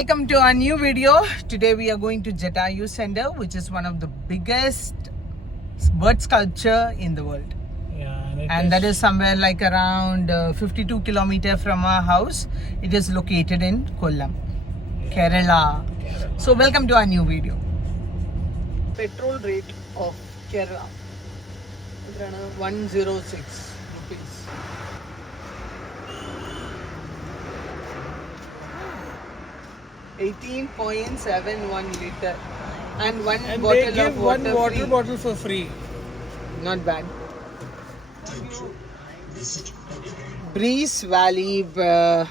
Welcome to our new video. Today we are going to Jatayu Center, which is one of the biggest bird sculpture in the world. And that is somewhere like around 52 kilometers from our house. It is located in Kollam, Kerala. So welcome to our new video. Petrol rate of Kerala 106 rupees. $18.71 liter and one bottle they give of water one water free. bottle for free. Not bad. Breeze Valley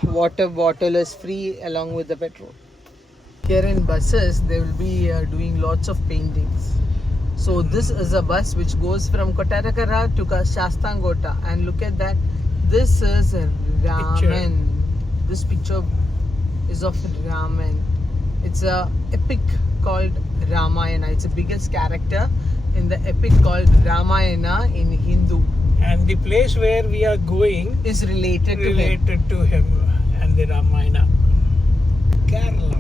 water bottle is free along with the petrol. Here in buses, they will be doing lots of paintings. So this is a bus which goes from Kottarakara to Shastangota, and look at that. This is Raman. This picture is of Raman. It's a epic called Ramayana. It's the biggest character in the epic called Ramayana in Hindu. And the place where we are going Is related to him. to him and the Ramayana. Kerala.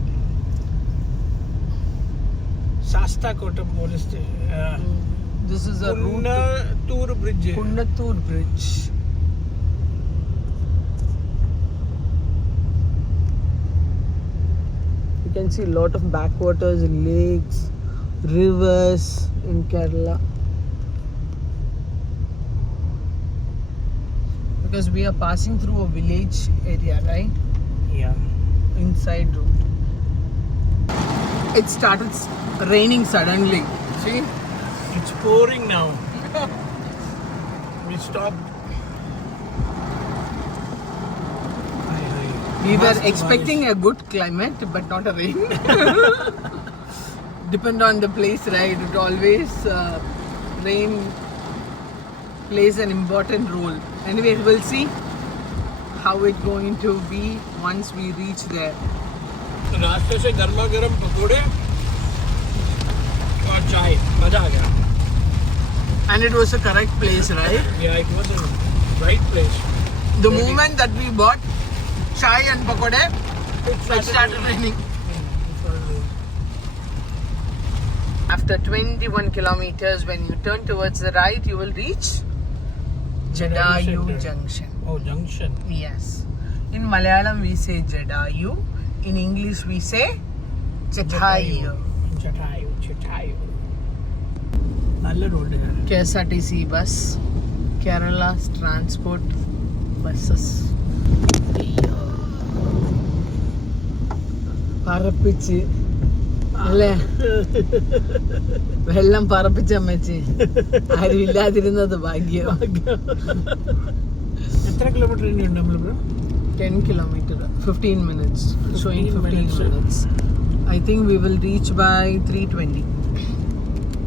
Shasta Kota Police Station. This is a route to Kunnatur Bridge. Kunnatur Bridge. You can see a lot of backwaters, lakes, rivers in Kerala. Because we are passing through a village area, right? Yeah. Inside road. It started raining suddenly. See? It's pouring now. We stopped. We were expecting a good climate, but not a rain. Depend on the place, right? It always rain plays an important role. Anyway, we'll see how it's going to be once we reach there. रास्ते से गर्मा गर्म पकोड़े और चाय मजा आ गया. And it was the correct place, right? Yeah, it was a right place. The moment that we bought chai and pakode, it started raining. After 21 kilometers, when you turn towards the right, you will reach Jatayu Junction. Oh, junction. Yes. In Malayalam, we say Jatayu. In English, we say Jatayu. Jatayu. നല്ല road KSRTC bus, Kerala's transport buses. പറപ്പിച്ച് അല്ലേ, വെള്ളം പറപ്പിച്ച അമ്മച്ചി ആരും ഇല്ലാതിരുന്നത് ഭാഗ്യം. എത്ര kilometre ഉണ്ട് നമ്മൾ bro? 10 kilometer, 15 minutes, showing 15 minutes. I think we will reach by 3:20.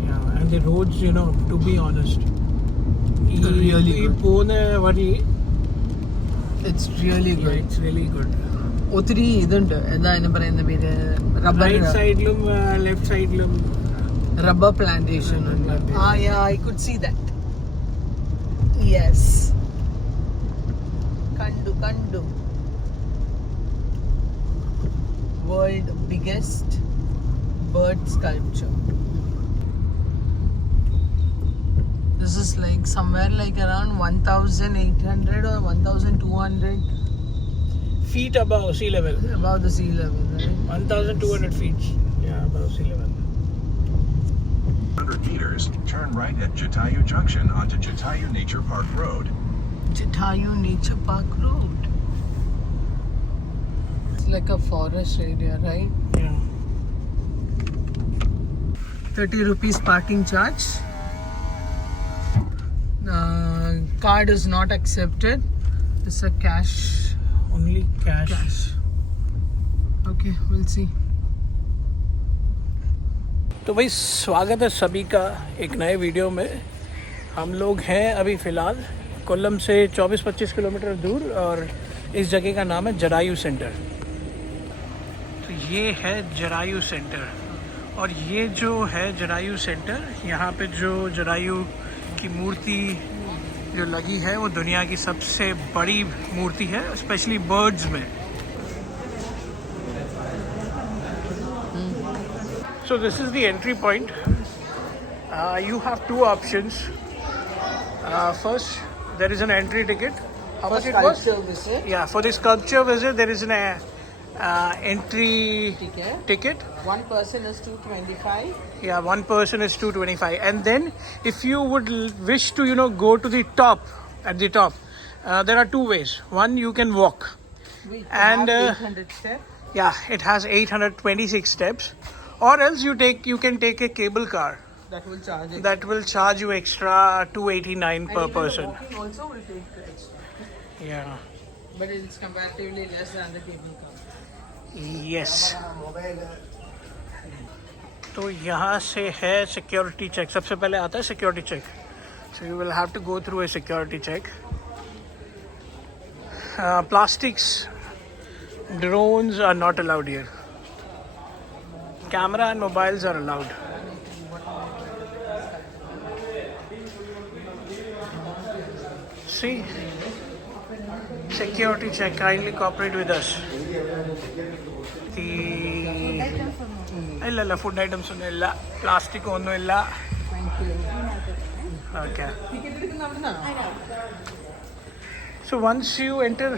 Yeah, and the roads, to be honest, Really good. പോകുന്ന വഴി It's really good. it's really good. ഒത്തിരി ഇതുണ്ട്, എന്താ അതിന് പറയുന്ന പേര്, റബ്ബർ റൈറ്റ് സൈഡിലും ലെഫ്റ്റ് സൈഡിലും റബ്ബർ പ്ലാന്റേഷൻ ഉണ്ട്. Yeah, I could see that. Yes. Kandu. World biggest bird sculpture. This is like somewhere like around 1,800 or 1,200 feet above sea level. above the sea level, right? 1,200 feet. Yeah, above sea level. 100 meters, turn right at Jatayu Junction onto Jatayu Nature Park Road. Jatayu Nature Park Road. It's like a forest area, right? Yeah. 30 rupees parking charge. Card is not accepted. It's a cash. Only cash. Okay, we'll see. तो भाई स्वागत है सभी का एक नए video में. हम लोग हैं अभी फ़िलहाल कोल्लम से 24-25 किलोमीटर दूर और इस जगह का नाम है जटायु सेंटर. तो ये है जटायु सेंटर और ये जो है जटायु सेंटर, यहाँ पे जो जटायु की मूर्ति जो लगी है वो दुनिया की सबसे बड़ी मूर्ति है, स्पेशली बर्ड्स में. So this is the entry point. You have two options. First, there is an entry ticket. How much it was? Sculpture visit. Yeah, for the sculpture visit, there is an entry ticket. One person is 225. Yeah, one person is 225. And then, if you would wish to, go to the top, at the top, there are two ways. One, you can walk. We And, have 800 steps. Yeah, it has 826 steps. Or else you can take a cable car. That will charge it. That will charge you extra 289 per And person. even the walking also will take extra. Yeah. But it's comparatively less than the cable car. Yes. तो यहाँ से है security check. सबसे पहले आता है security check. So you will have to go through a security check. Plastics, drones are not allowed here. Camera and mobiles are allowed. See, security check. Kindly cooperate with us. ಇಲ್ಲ food items ಇಲ್ಲ, plastic ಒന്നും ಇಲ್ಲ. Okay. So once you enter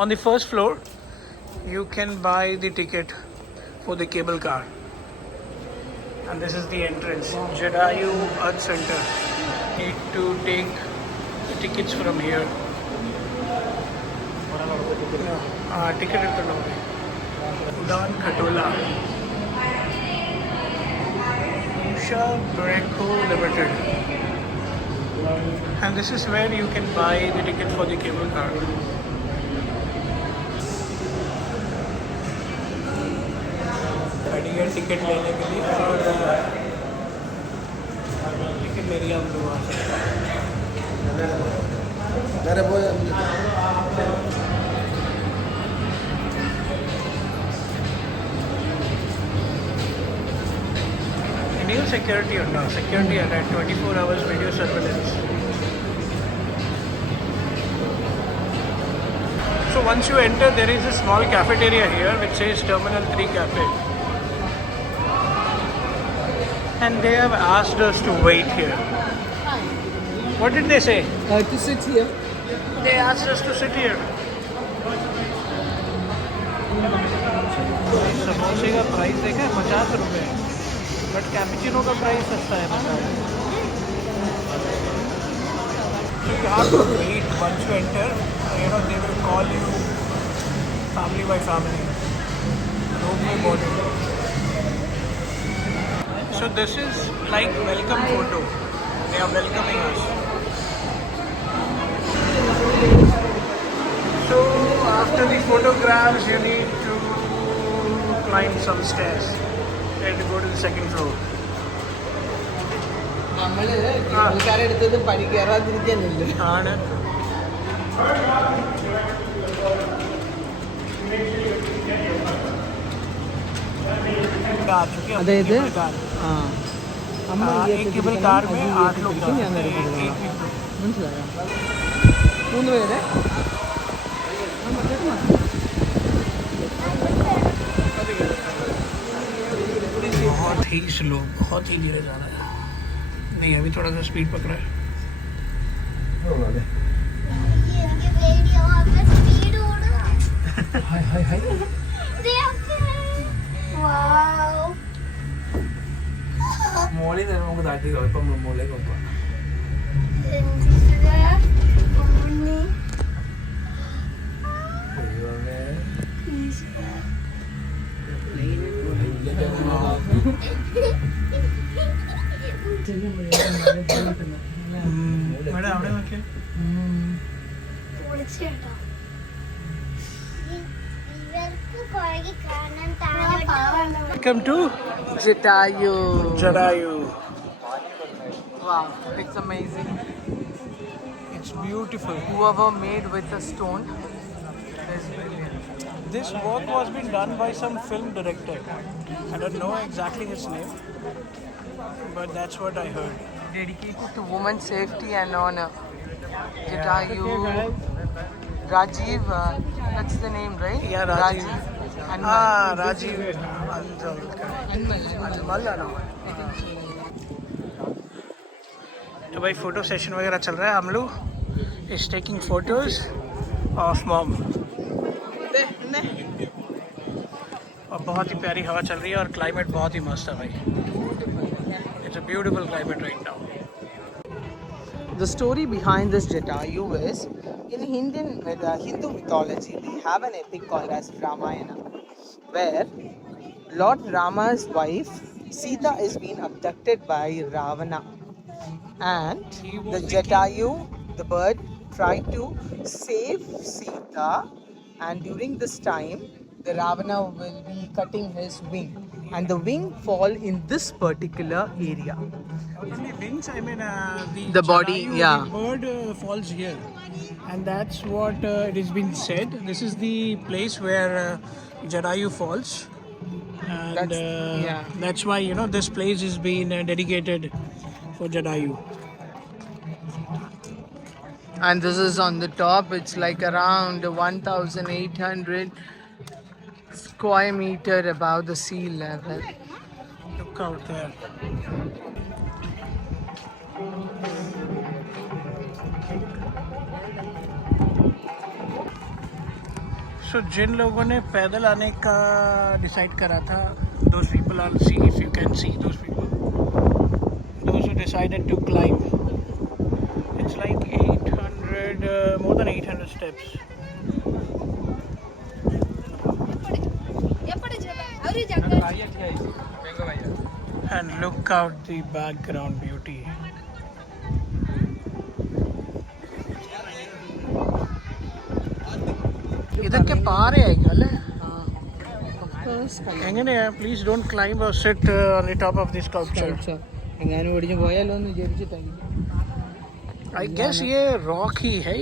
on the first floor, you can buy the ticket for the cable car. And this is the entrance, Jadayu Earth Center. Need to take the tickets from here. Ticket economy. Udan Khatola. Usha Breco Limited. And this is where you can buy the ticket for the cable car. खड़ी है ticket लेने के लिए और ticket ले लिया हम लोग वहाँ से. Indian security or no? Security at 24 hours video surveillance. So once you enter, there is a small cafeteria here which says Terminal 3 Cafe. And they have asked us to wait here. What did they say? To sit here. They asked us to sit here. समोसे का price देखा है 50 रुपये, but cappuccino का price सस्ता है. So you have to wait once you enter. They will call you family by family. Room में boarding. So this is like welcome photo. They are welcoming us. So after the photographs, you need to climb some stairs. You have to go to the second floor. നമ്മള് കേബിൾക്കാരെടുത്തത് പടി കയറാതിരിക്കാനല്ലേ. ആണ്. അതായത് एक cable car में 8 लोग ഞാൻ മനസ്സിലായോ? 3 പേര്. बहुत ही स्लो, बहुत ही धीरे जा रहा है. नहीं, अभी थोड़ा सा स्पीड पकड़ा है. മോളിൽ നിന്ന് നമുക്ക് താഴ്ത്തി ഇപ്പം മോളിലേക്ക് പോകാം. മേഡം അവിടെ നോക്കിയേ. Welcome to Jatayu. Jadayu. Wow, it's amazing. It's beautiful. Whoever made with the stone is brilliant. This work was being done by some film director. I don't know exactly his name, but that's what I heard. Dedicated to women's safety and honor. Jatayu. Rajiv, that's the name, right? Yeah, Rajiv. And Rajiv. And तो भाई photo session वगैरह चल रहा है. हम लोग is taking photos of mom. और बहुत ही प्यारी हवा चल रही है और क्लाइमेट बहुत ही मस्त है भाई. It's a beautiful climate right now. The story behind this Jatayu is in Hindu mythology, they have an epic called as Ramayana, where Lord Rama's wife Sita is being abducted by Ravana, and the Jatayu, the bird, tried to save Sita, and during this time, the Ravana will be cutting his wing, and the wing fall in this particular area. Only wings, I mean The body, Jatayu, yeah. the bird falls here, and that's what it has been said. This is the place where Jatayu falls, and that's why this place is being dedicated for Jatayu. And this is on the top. It's like around 1,800 square meter above the sea level. Look out there. So जिन लोगों ने पैदल आने का decide करा था, those people I'll see if you can see those people. Those who decided to climb. It's like 800, more than 800 steps. And look out the background beauty. ഇതൊക്കെ പാറയായിരിക്കും എങ്ങനെയാ? Please don't climb or sit on the top of the sculpture. എങ്ങാനും ഓടിഞ്ഞു പോയാലോ എന്ന് വിചാരിച്ചിട്ടായിരിക്കും. I guess ये rock ही है.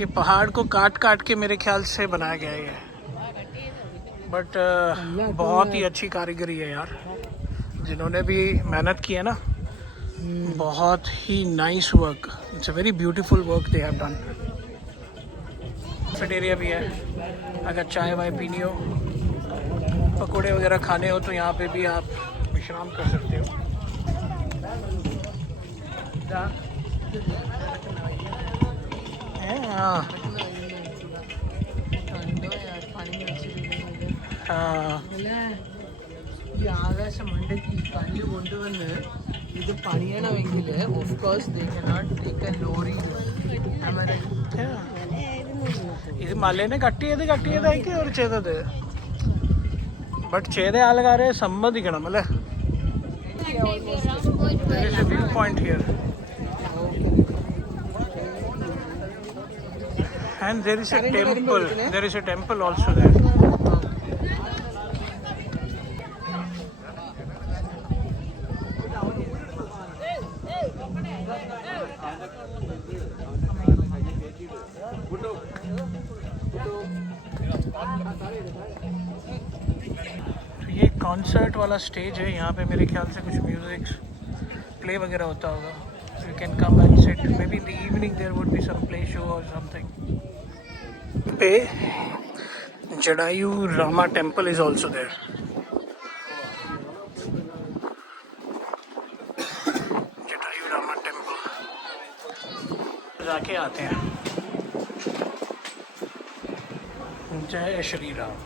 ये पहाड़ को काट काट के मेरे ख्याल से बनाया गया है ये. बट बहुत ही अच्छी कारीगरी है यार. जिन्होंने भी मेहनत की है ना, बहुत ही nice work. It's a very beautiful work they have done. Cafeteria भी है. अगर चाय वाय पीनी हो, पकोड़े वगैरह खाने हो, तो यहाँ पे भी आप विश्राम कर सकते हो. हाँ ഈ ആകാശമണ്ടയ്ക്ക് ഈ കല്ല് കൊണ്ടുവന്ന് ഇത് പണിയണമെങ്കിൽ of course they cannot take a lorry. ഇത് മലേനെ കട്ട് ചെയ്തായിരിക്കും അവർ ചെയ്തത്. ബട്ട് ചെയ്ത ആൾക്കാരെ സമ്മതിക്കണം അല്ലേ. There is a viewpoint here. And there is a temple. There is a temple also there. तो ये कॉन्सर्ट वाला स्टेज है. यहाँ पे मेरे ख्याल से कुछ म्यूजिक प्ले वगैरह होता होगा. So you can come and sit. Maybe in the evening there would be some play show or something. पे Jatayu Rama temple is also there. Jatayu Rama temple. जाके आते हैं. जय श्री राम.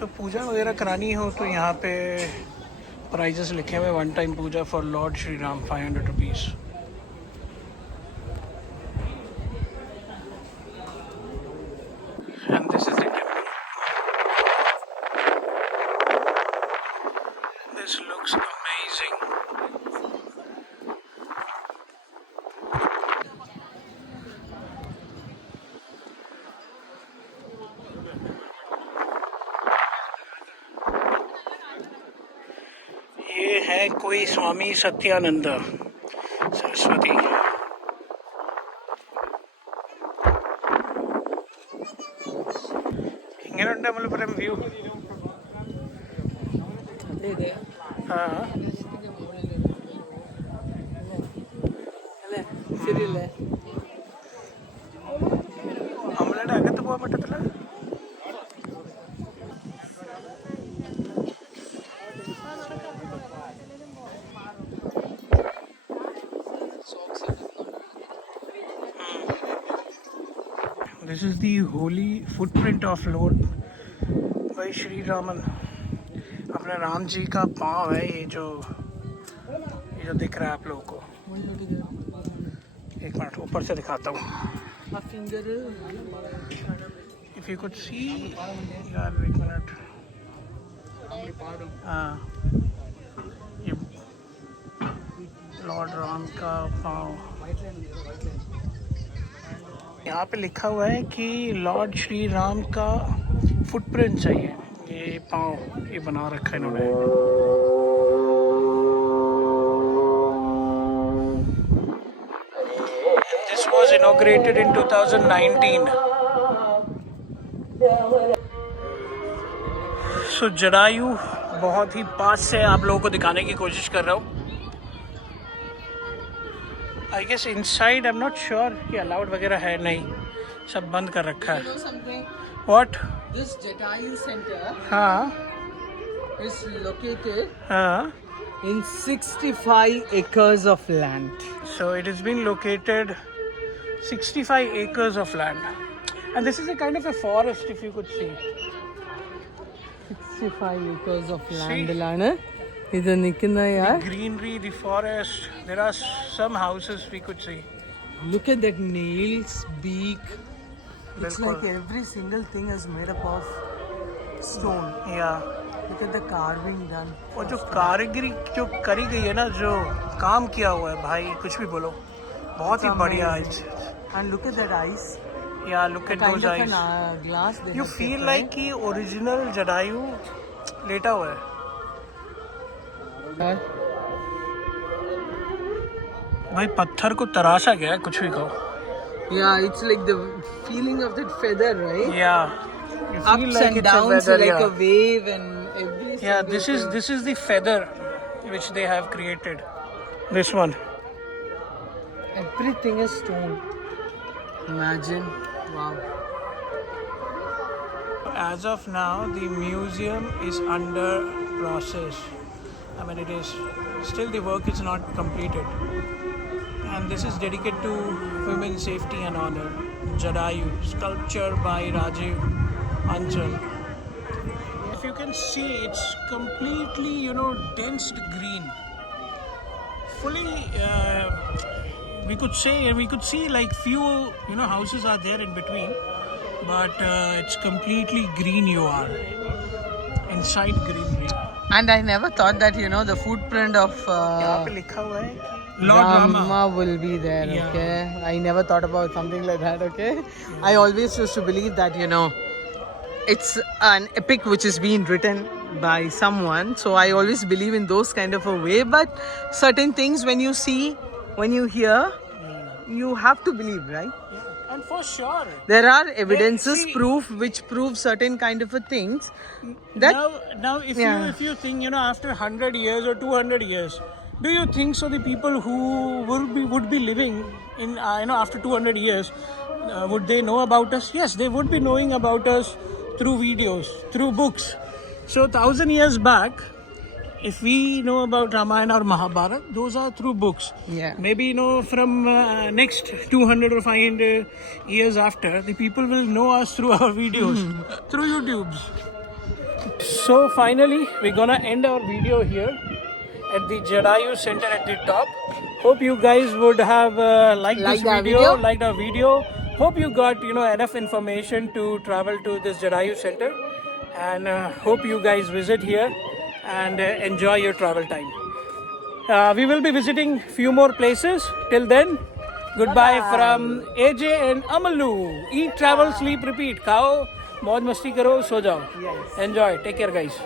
तो पूजा वगैरह करानी हो तो यहाँ पे प्राइजेस लिखे हुए. One time puja for lord Shri Ram 500 rupees. And this is the temple. This looks amazing. ये है कोई स्वामी सत्यानंद सरस्वती. ഇങ്ങനെയുണ്ട് മലപ്പുറം വ്യൂ. ആ ശരിയല്ലേ? നമ്മളുടെ അകത്ത് हुआ मटतला This is the holy footprint of Lord भाई श्री रामन. अपने राम जी का पाँव है ये जो दिख रहा है आप लोगों को. एक मिनट ऊपर से दिखाता हूँ. If you could see, यार एक मिनट. हाँ, ये लॉर्ड राम का पाँव. यहाँ पे लिखा हुआ है कि लॉर्ड श्री राम का फुटप्रिंट चाहिए. ये पाँव ये बना रखा है इन्होंने. This was inaugurated in 2019. So Jatayu बहुत ही पास से आप लोगों को दिखाने की कोशिश कर रहा हूँ. I guess inside I'm not sure कि अलाउड वगैरह है नहीं. सब बंद कर रखा है. You know something? What? This Jatayu Center हाँ is located हाँ. in 65 acres of land. So it has been located 65 acres of land. And this is a kind of a forest if you could see. 65 acres of See? land ലാണ് ഇത് നിൽക്കുന്ന യാർ. The greenery, the forest. There are some houses we could see. Look at that nails, beak. It's बिल्कुल. like every single thing is made up of stone. Yeah. Look at the carving done. और जो कारीगरी जो करी गई है ना, जो काम किया हुआ है भाई, कुछ भी बोलो, बहुत ही बढ़िया है. And look at that eyes. Yeah, look at Kind those of eyes. an glass they You have feel kept, like कि ओरिजिनल जटायु लेटा हुआ है. right? भाई पत्थर को तराशा गया है, कुछ भी कहो. Yeah, it's like the feeling of that feather, right? Yeah. You feel Ups like and it's a downs feather, like yeah. a wave and every Yeah, single this is the feather which they have created. This one. everything is stone. Imagine. Wow. As of now, the museum is under process. I mean, it is still the work is not completed. And this is dedicated to women's safety and honor. Jatayu, sculpture by Rajiv Anchal. If you can see, it's completely, densed green. Fully, we could see like few, houses are there in between, but it's completely green. You are inside greenery. And I never thought that, the footprint of यहाँ पे लिखा हुआ है Lord Rama. Rama will be there, Yeah. okay? I never thought about something like that, okay? I always used to believe that, it's an epic which is being written by someone. So I always believe in those kind of a way. But certain things when you see, when you hear, you have to believe, right? Yeah. And for sure. There are evidences, see- proof which prove certain kind of a things. That Now if Yeah. you think, after 100 years or 200 years, do you think so the people who would be living in after 200 years, would they know about us? Yes, they would be knowing about us through videos, through books. So 1,000 years back, if we know about Ramayana or Mahabharata, those are through books. Yeah. Maybe from next 200 or 500 years after, the people will know us through our videos, through YouTubes. So finally, we're gonna end our video here at the Jatayu Center at the top. Hope you guys would have liked this Liked our video, video? liked our video. Hope you got enough information to travel to this Jatayu Center, and hope you guys visit here and enjoy your travel time. We will be visiting few more places. Till then, goodbye from AJ and Amalu. Eat, travel, sleep, repeat. Khao, मौज मस्ती करो, सो जाओ. Enjoy. Take care, guys.